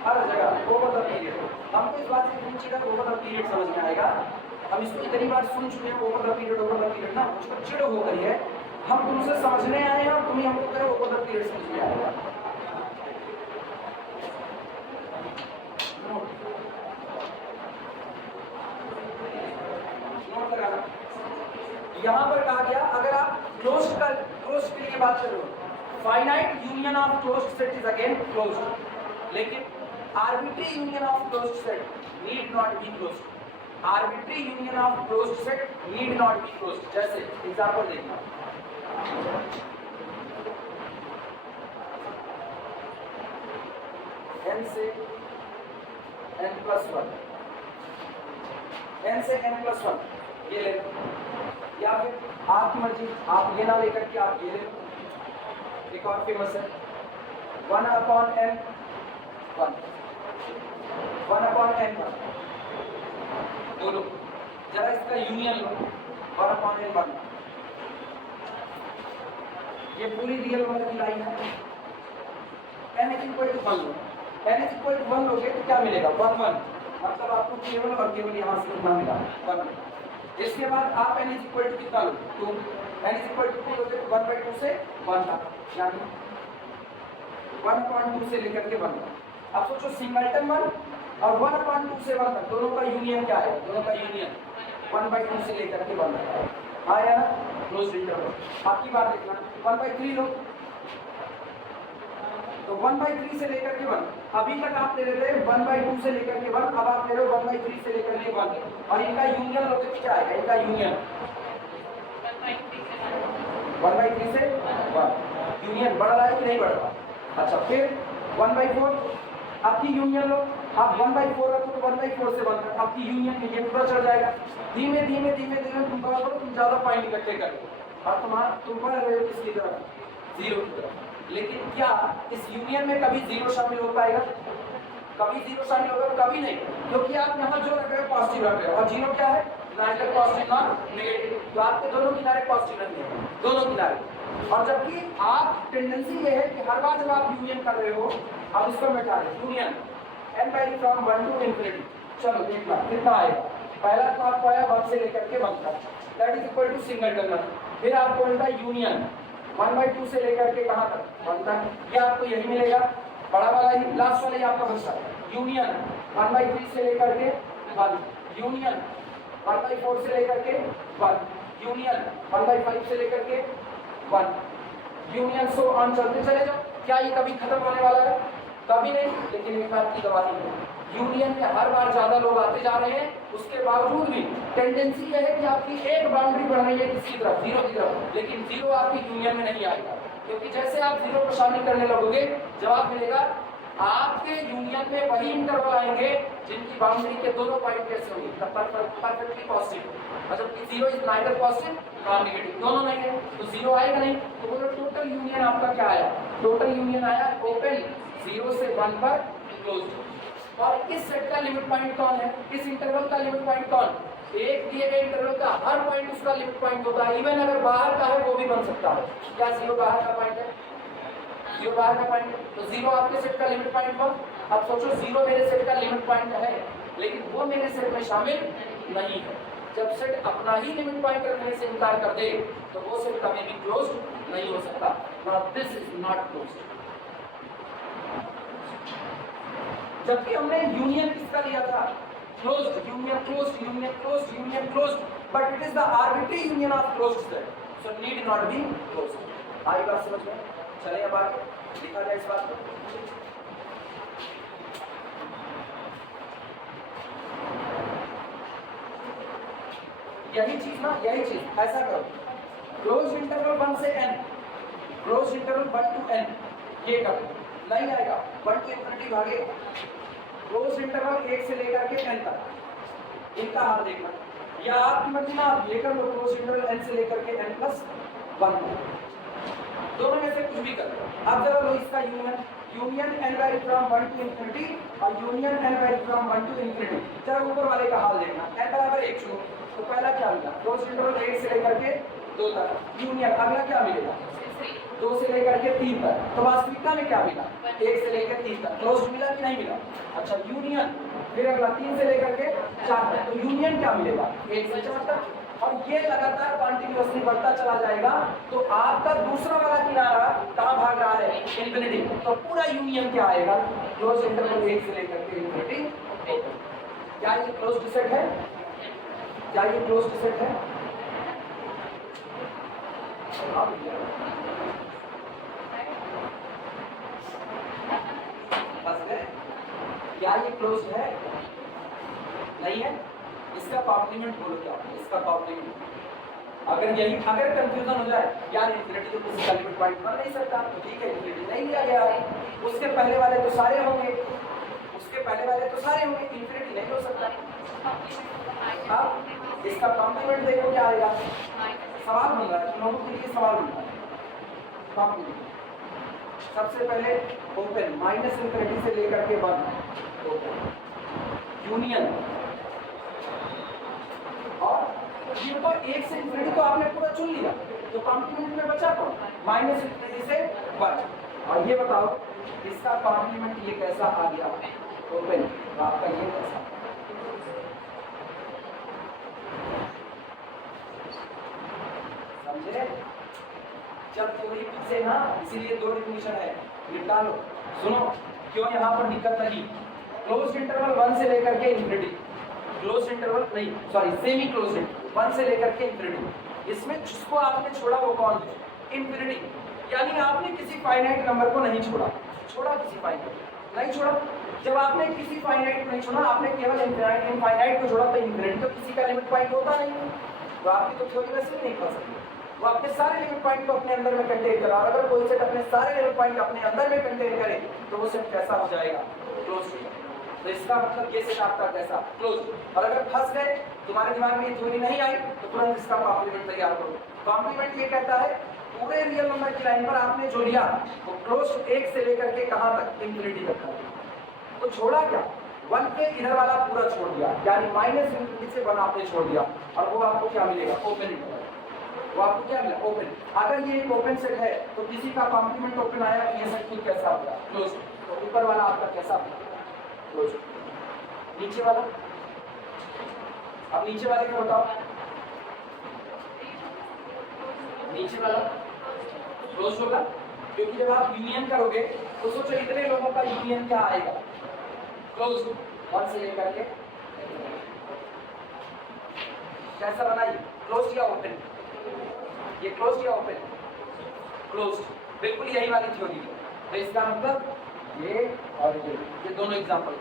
हर जगह ओवर द पीरियड, हमको इस बात से पूछिएगा ओवर द पीरियड समझ में आएगा। हम इसको इतनी बार सुन चुके हैं ओवर द पीरियड ना, उसको चिड़ हो गई है। हम तुमसे समझने आए हैं और तुम ही हमको कहे ओवर द पीरियड समझ में आएगा। नोट लगाना, यहाँ पर कहा गया अगर आप क्लोज्ड के लिए बात कर रहे हो, finite union of closed set is again closed, लेकिन arbitrary union of closed set need not be closed. Arbitrary union of closed set need not be closed. जैसे एग्जांपल देखना, n से n+1, n से n+1 ये ले लो, या फिर आपकी मर्जी, आप ये ना लेकर के आप ये ले लो। एक और फेमस है 1/n1, 1/n1 दोनों, जरा इसका यूनियन लो 1/n1। ये पूरी रियल नंबर की लाइन है, n = 1 लो, n = 1 लोगे तो क्या मिलेगा 1 1, मतलब आपको केवल और केवल यहाँ से कितना मिला 1। इसके बाद आप n = कितना लो 2, n = 2 लोगे तो 1/2 से 1 था, यानी 1/2 से लेकर के 1 तक। अब सोचो सिंगलटन 1 और 1/2 से 1 तक दोनों का यूनियन क्या है, दोनों का यूनियन 1/2 से लेकर के 1 तक है। हाँ या ना, क्लोज्ड इंटरवल। आपकी बात देखना 1/3 लो, तो 1/3 से लेकर के 1, अभी तक आप ले रहे थे 1/2 से लेकर के 1, अब आप ले रहे हो 1/3 से लेकर के 1, और इनका यूनियन लोगे क्या आएगा? इनका यूनियन 1/3 से 1, यूनियन बढ़ रहा है कि नहीं बढ़ रहा? अच्छा, फिर 1/4, आपकी यूनियन लो, आप 1/4 रखो तो 1/4 से 1 तक आपकी यूनियन में ये पूरा चढ़ जाएगा। धीमे धीमे धीमे धीमे तुम क्या करो, तुम ज्यादा पॉइंट इकट्ठे करो और तुम बढ़ रहे हो किसकी तरफ? 0 की तरफ। लेकिन क्या इस यूनियन में कभी 0 शामिल हो पाएगा? कभी 0 शामिल होगा? कभी नहीं, क्योंकि आप यहाँ जो रख रहे हो पॉजिटिव रख रहे हो, और 0 क्या है? नाइदर पॉजिटिव नॉट नेगेटिव, तो आपके दोनों किनारे पॉजिटिव रहेंगे, दोनों किनारे। और जबकि आप टेंडेंसी ये है कि हर बार जब आप यूनियन कर रहे हो, अब इसको मिटा दें, union n value from 1 to infinity. चलो देखना कितना आएगा। पहला तो आपको आया 1 से लेकर के 1 तक, that is equal to singleton. फिर आपको मिलता है यूनियन 1/2 से लेकर के कहाँ तक? 1 तक, ये आपको यही मिलेगा, बड़ा वाला ही, लास्ट वाला ही आपका बचता है। यूनियन 1/3 से लेकर के 1, यूनियन 1/4 से लेकर के 1, यूनियन 1/5 से लेकर के 1, यूनियन सो ऑन चलते चले जाओ। क्या ये कभी खत्म होने वाला है? कभी नहीं। लेकिन एक बात की गवाही है, यूनियन में हर बार ज्यादा लोग आते जा रहे हैं, उसके बावजूद भी टेंडेंसी ये है कि आपकी एक बाउंड्री बढ़ रही है किसकी तरफ? 0 की तरफ। लेकिन 0 आपकी यूनियन में नहीं आएगा, क्योंकि जैसे आप 0 को शामिल करने लगोगे, जवाब मिलेगा आपके यूनियन में वही इंटरवल आएंगे जिनकी बाउंड्री के दोनों पॉइंट कैसे होंगे? Perfectly positive. मतलब कि 0 is neither positive not negative, दोनों नहीं है, तो 0 आएगा नहीं। तो बोलो टोटल यूनियन आपका क्या आया? टोटल यूनियन आया ओपन 0 से 1 पर क्लोज। और इस सेट का लिमिट पॉइंट कौन है? इस इंटरवल का लिमिट पॉइंट कौन? एक दिए गए इंटरवल का हर पॉइंट उसका लिमिट पॉइंट होता है, इवन अगर बाहर का है वो भी बन सकता है। क्या 0 बाहर का पॉइंट है? 0 बाहर का पॉइंट है, तो 0 आपके सेट का लिमिट पॉइंट हुआ। अब सोचो 0 मेरे सेट का लिमिट पॉइंट है, लेकिन वो मेरे सेट में शामिल नहीं है। जब सेट अपना ही लिमिट पॉइंट रखने से इनकार कर दे, तो वो सेट कभी भी क्लोज नहीं हो सकता। This is not closed. जबकि हमने यूनियन किसका लिया था? Closed, union closed, union closed, union closed, but it is the arbitrary union of closed set, so need not be closed. आई बात समझ में? चलिए अब आगे लिखा जाए इस बात को। यही चीज ना, यही चीज ऐसा करो, क्लोज इंटरवल 1 से n, close interval 1 to n, ये करो, नहीं आएगा 1 टू इंफिनिटी भागे क्लोज इंटरवल 1 से लेकर के n तक, इनका हाल देखना, या आपकी मर्जी ना आप लेकर लो क्लोज इंटरवल n से लेकर के n प्लस 1, दोनों में से कुछ भी कर लो। अब जरा लो इसका union, union n value from 1 to infinity और union n value from 1 to infinity. जरा ऊपर वाले का हाल देखना, n बराबर 1 चुनो, तो पहला क्या मिला? क्लोज इंटरवल 1 से लेकर के 2 तक, यूनियन अगला क्या मिलेगा? 2 से लेकर के 3 तक। तो वास्तविकता में क्या मिला? 1 से लेकर 3 तक क्लोज मिला कि नहीं मिला? अच्छा, यूनियन फिर अगला 3 से लेकर के 4 तक, तो यूनियन क्या मिलेगा? 1 से 4 तक। और ये लगातार कॉन्टिन्यूअसली बढ़ता चला जाएगा, तो आपका दूसरा वाला किनारा कहाँ भाग रहा है? इंफिनिटी। तो पूरा यूनियन क्या आएगा? क्लोज इंटरवल 1 से लेकर के इंफिनिटी। क्या ये क्लोज्ड सेट है? क्या ये क्लोज्ड सेट है? क्या ये क्लोज्ड है? नहीं है। इसका कॉम्प्लीमेंट बोलो क्या? इसका कॉम्प्लीमेंट अगर यही, अगर कंफ्यूजन हो जाए यार इंफिनिटी तो किसी का लिमिट पॉइंट बन नहीं सकता, तो ठीक है इंफिनिटी नहीं लिया गया है, उसके पहले वाले तो सारे होंगे, उसके पहले वाले तो सारे होंगे, इंफिनिटी नहीं हो सकता। अब इसका कॉम्प्लीमेंट देखो क्या आएगा? सवाल बन रहा है, तुम लोगों के लिए सवाल बन रहा है। कॉम्प्लीमेंट सबसे पहले ओपन माइनस इंफिनिटी से लेकर के 1 यूनियन, और ये तो 1 से इंफिनिटी तो आपने पूरा चुन लिया, तो कॉम्प्लीमेंट में बचा कौन? माइनस इंफिनिटी से 1। और ये बताओ इसका कॉम्प्लीमेंट ये कैसा आ गया? ओपन, तो आपका ये कैसा? समझे? जब थ्योरी से ना, इसीलिए 2 डिफिनेशन है, निकाल लो। सुनो क्यों यहाँ पर दिक्कत लगी? क्लोज इंटरवल 1 से लेकर के इंफिनिटी, क्लोज इंटरवल नहीं सॉरी सेमी क्लोज 1 से लेकर के इंफिनिटी, इसमें जिसको आपने छोड़ा वो कौन है? इंफिनिटी। यानी आपने किसी फाइनाइट नंबर को नहीं छोड़ा, छोड़ा किसी फाइनाइट नहीं छोड़ा। जब आपने किसी फाइनाइट को नहीं छोड़ा, आपने केवल इनफाइनाइट को छोड़ा, तो इनफिनिटी तो किसी का लिमिट पॉइंट होता नहीं, तो आपकी तो थ्योरी वैसे भी नहीं फंस सकती। वो अपने सारे लिमिट पॉइंट को अपने अंदर में कंटेन करा, अगर कोई सेट अपने सारे लिमिट पॉइंट अपने अंदर में कंटेन करे तो वो सेट कैसा हो जाएगा, क्लोज। तो इसका मतलब ये सेट आपका कैसा, क्लोज। और अगर फंस गए, तुम्हारे दिमाग में ये थ्योरी नहीं आई, तो तुरंत इसका कॉम्प्लीमेंट तैयार करो। कॉम्प्लीमेंट ये कहता है पूरे रियल नंबर की लाइन पर आपने जो लिया वो क्लोज 1 से लेकर के कहां तक, इंफिनिटी तक था। तो छोड़ा क्या, 1 के इधर वाला पूरा छोड़ दिया, यानी माइनस इंफिनिटी से 1 आपने छोड़ दिया, और वो आपको क्या मिलेगा, ओपन। वो आपको क्या मिला, ओपन। अगर ये एक ओपन सेट है तो किसी का कॉम्प्लीमेंट ओपन आया तो ये सेट खुद कैसा होगा, क्लोज। तो ऊपर वाला आपका कैसा होगा, क्लोज। नीचे वाला, अब नीचे वाले का बताओ, नीचे वाला क्लोज होगा, क्योंकि जब आप यूनियन करोगे तो सोचो इतने लोगों का यूनियन क्या आएगा, क्लोज। 1 से लेकर के कैसा बनाइए, क्लोज या ओपन, ये क्लोज या ओपन, क्लोज। बिल्कुल यही वाली थ्योरी है। तो इसका मतलब ये और ये दोनों एग्जांपल,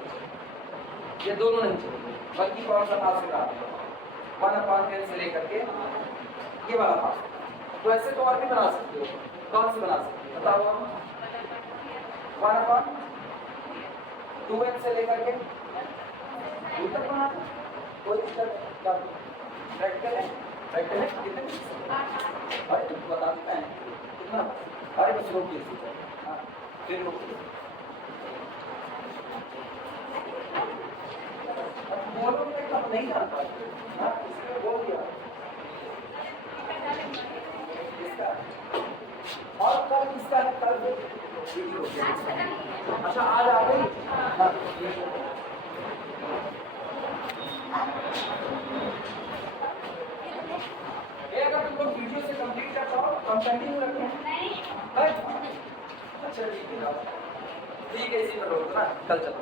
ये दोनों नहीं चलेंगे, बल्कि कौन सा पास होगा, 1/n से लेकर के ये वाला पास। तो ऐसे तो और भी बना सकते हो, कौन से बना सकते हो बताओ, 1/2n से लेकर के 2 तक बना, कोई दिक्कत नहीं। प्रैक्टिकल है, प्रैक्टिकल है कितने, अरे तुमको बता देता है कितना, अरे बस रोकिए, हाँ फिर रोकिए, बोलोगे तब नहीं जान पाते, हाँ इसलिए बोल दिया इसका। और कल किसका है, कल वीडियो, अच्छा आज आ गई, हाँ अगर तुम लोग वीडियो से कंप्लीट कर पाओ, हम कंटिन्यू रखते हैं। अच्छा ठीक है, इसी पर रोक ना, कल चलो।